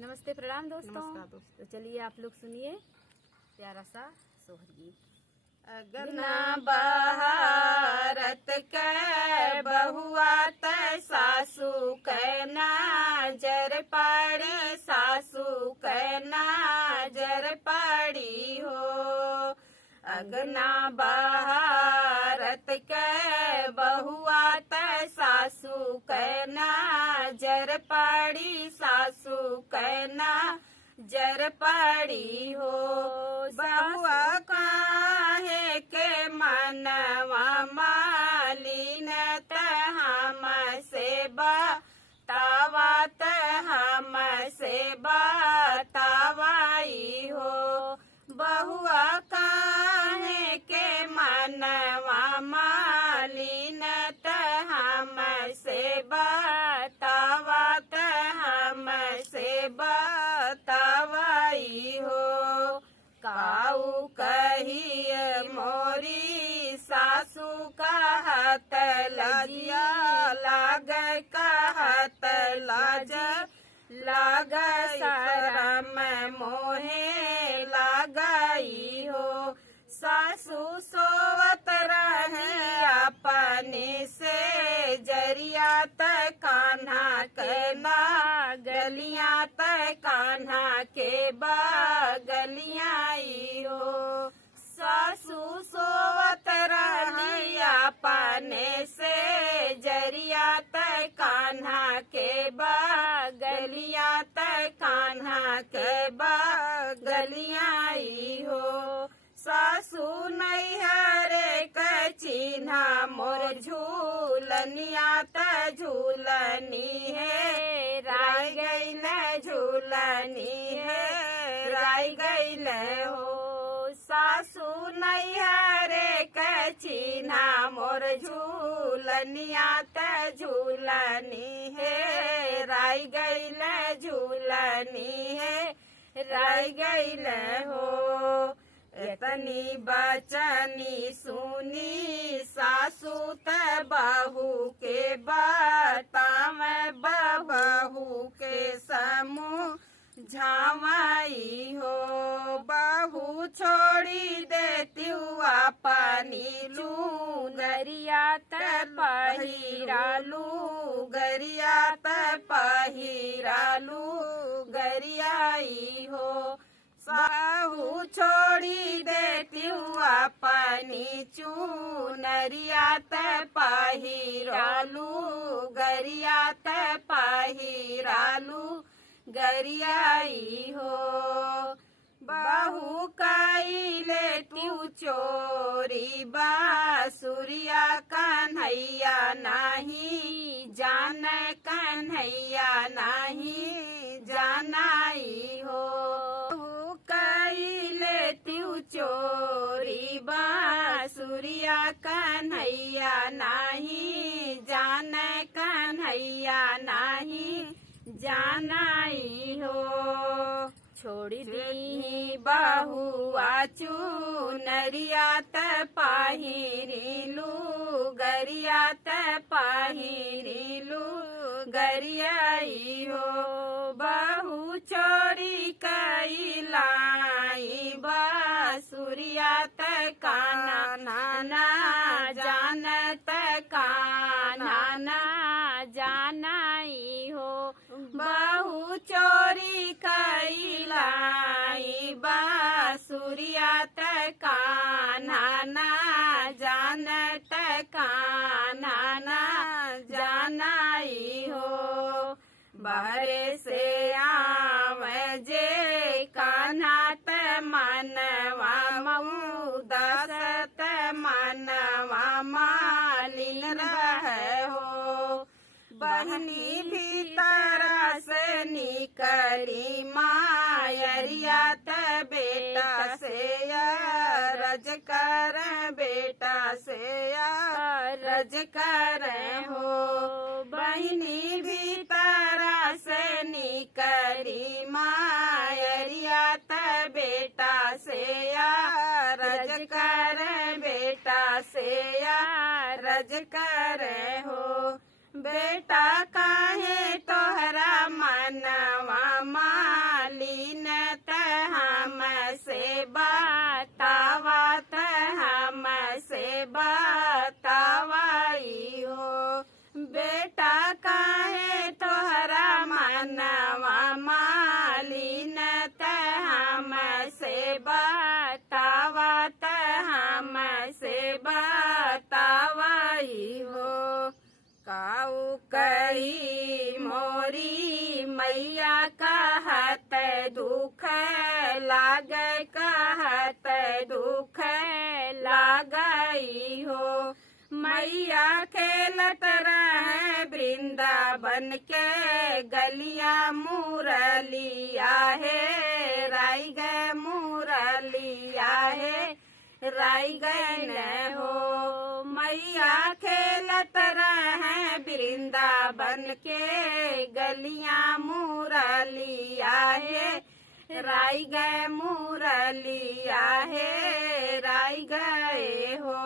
नमस्ते, प्रणाम दोस्तों। नमस्कार दोस्तों। तो चलिए आप लोग सुनिए प्यारा सा सोहर गीत। अगना बहारत के बहुआ त सासू के नाजर पड़ी, सासू के नाजर पड़ी हो। अगना बहारत के बहुआ त सासू के नाजर पड़ी, सासू के नाजर पड़ी हो। बहुआ काहे के मनवा मालिन त हम से बतावा, त हम से बतावाई हो। बहुआ काहे के मनवा मालिन त हम से बतावा, त हम से बतावाई हो। काऊ कहिए मोरी सासू कहत लजिया लाग, कहत लाज लाग, शरम मोहे लागई हो। सासू सोवत रहे अपने से जरिया त कान्हा के गलिया त कान्हा के बगलियाई हो। सासू सोवत रही अपने से जरिया त कान्हा के बगलिया त कान्हा के बगलियाई हो। सासू नैहरे के चिन्हा मोर झूलनिया त झूलनी है राय गईल, झूलनी है राय गईल हो। सासू नैहरे के चिन्हा मोर झूलनिया त झूलनी है राय गईल, झूलनी है राय गईल हो। इतनी बचनी सुनी सासू त बहू के बताव, बहू के समूह झावाई हो। बहू छोड़ी देती अपनी लूगरिया त पहिरालू, गरिया त पहिरालू गरियाई हो। बहू छोड़ी देती अपनी चूनरिया त पहिरालू, गरिया त पहिरालू गरियाई हो। बहू कई लेती चोरी बासुरिया, कन्हैया नहीं जान, कन्हैया नहीं जानाई हो। कई लेती चोरी बासुरिया, कन्हैया नहीं जान, कन्हैया नहीं जानाई हो। छोड़ी दी बहुआ चूनरिया त पहिरिलू, गरिया त पहिरिलू गरियाई हो। बहू चोरी कैलाई बासुरिया त कान्हा ना जान, त कान्हा ना जानाई हो। बहू चोरी कैलाई बासुरिया त कान्हा ना जान, त कान्हा ना जानाई हो। बहरे से आवे जे कान्हा त मनवा मऊदास, त मनवा मालिन रहे हो। बहनी भीतर से निकली मायरिया त बेटा से रज कर, बेटा से रज कर हो। बहनी भीतर से निकली मायरिया त बेटा से रज कर, बेटा से रज कर हो। बेटा काहे तोहरा मनवा मालिन त हमसे बतावा त हमसे बतावाई हो। बेटा काहे तोहरा मनवा मालिन त हमसे बतावा त हमसे बतावाई हो। काऊ कही मोरी मैया कहत दुख लाग कहत दुख लागई हो। मैया खेलत रहे वृंदावन के गलियां मुरलिया है राई गए मुरलिया है राई गए हो। मैया खेलत रहे वृंदावन के गलियां मुरलिया है राई गए मुरलिया है राई गए हो।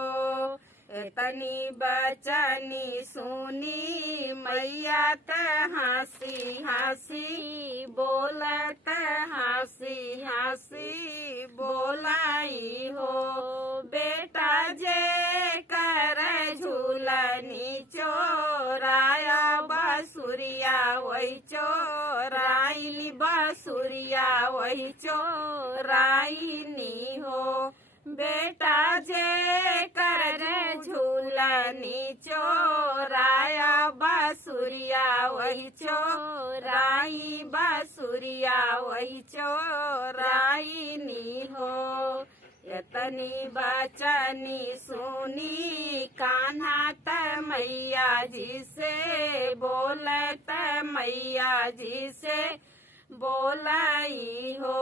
तनी बचनी सुनी मैया त हंसी हंसी बोलत हंसी हंसी बोलाई हो। बेटा जे कर झूलनी चोराया बासुरिया वही चोराइनी बासुरिया वही चोराइनी हो। बेटा जे कर झूलनी चोराया बासुरिया वही चोराई बासुरिया वही चोराइनी हो। यतनी बचनी सुनी कान्हा त मैया जी से बोलत मैया जी से बोलाई हो।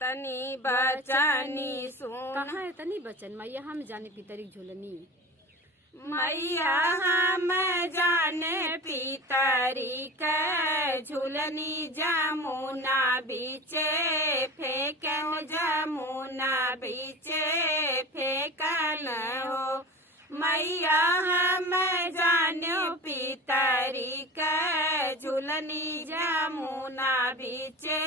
तनी बचनी सुन कहाँ है तनी बचन मैया हम जाने पितरी झूलनी। मैया हम जाने पितरी के झूलनी जमुना बीचे फेंकन जमुना बीचे फेंकन हो। मैया हम जान्यो पितरी के झूलनी जमुना बीचे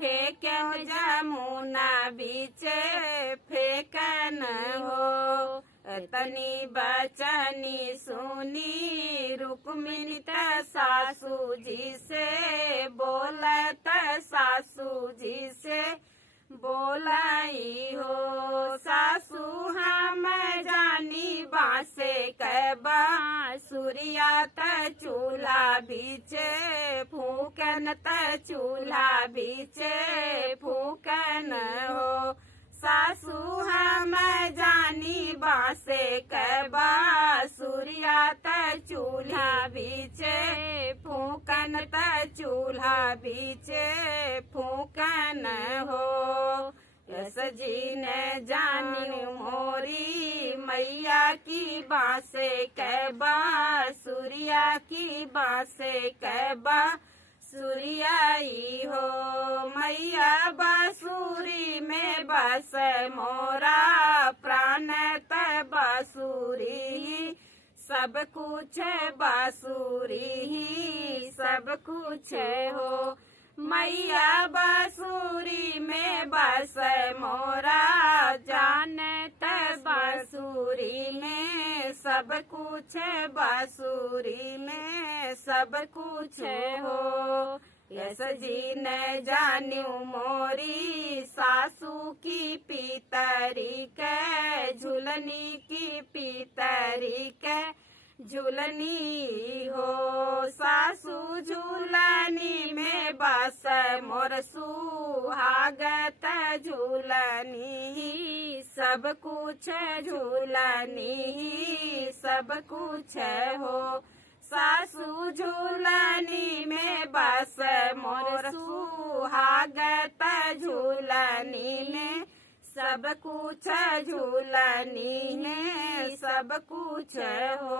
फेंकन जमुना बीचे फेंकन हो। तनी बचनी सुनी रुक्मिणी त सासू जी से बोलत सासू जी से बोलाई हो। सासू हम जानी बासे के बांसुरिया त चूल्हा बीचे फूकन त चूल्हा बीचे फूकन हो। सासू हम जानी बासे के बांसुरिया त चूल्हा बीचे फूकन त चूल्हा बीचे फूकन हो। यस जी ने जानी मोरी मैया की बासे के बांसुरिया की बासे के बांसुरियाई हो। मैया बांसुरी में बस मोरा प्राण त बांसुरी सब कुछ बांसुरी ही सब कुछ हो। मैया बांसुरी में बस मोरा जान त बांसुरी में सब कुछ बांसुरी में सब कुछ हो। यस जी ने जान्यू मोरी सासू की पितरी के झूलनी की पितरी के झूलनी हो। सासू झूलनी में बस मोर सुहागत झूलनी सब कुछ झूलनी सब कुछ हो। सासू झूलनी में बस मोर सुहागत झूलनी में सब कुछ झूलनी है सब कुछ हो।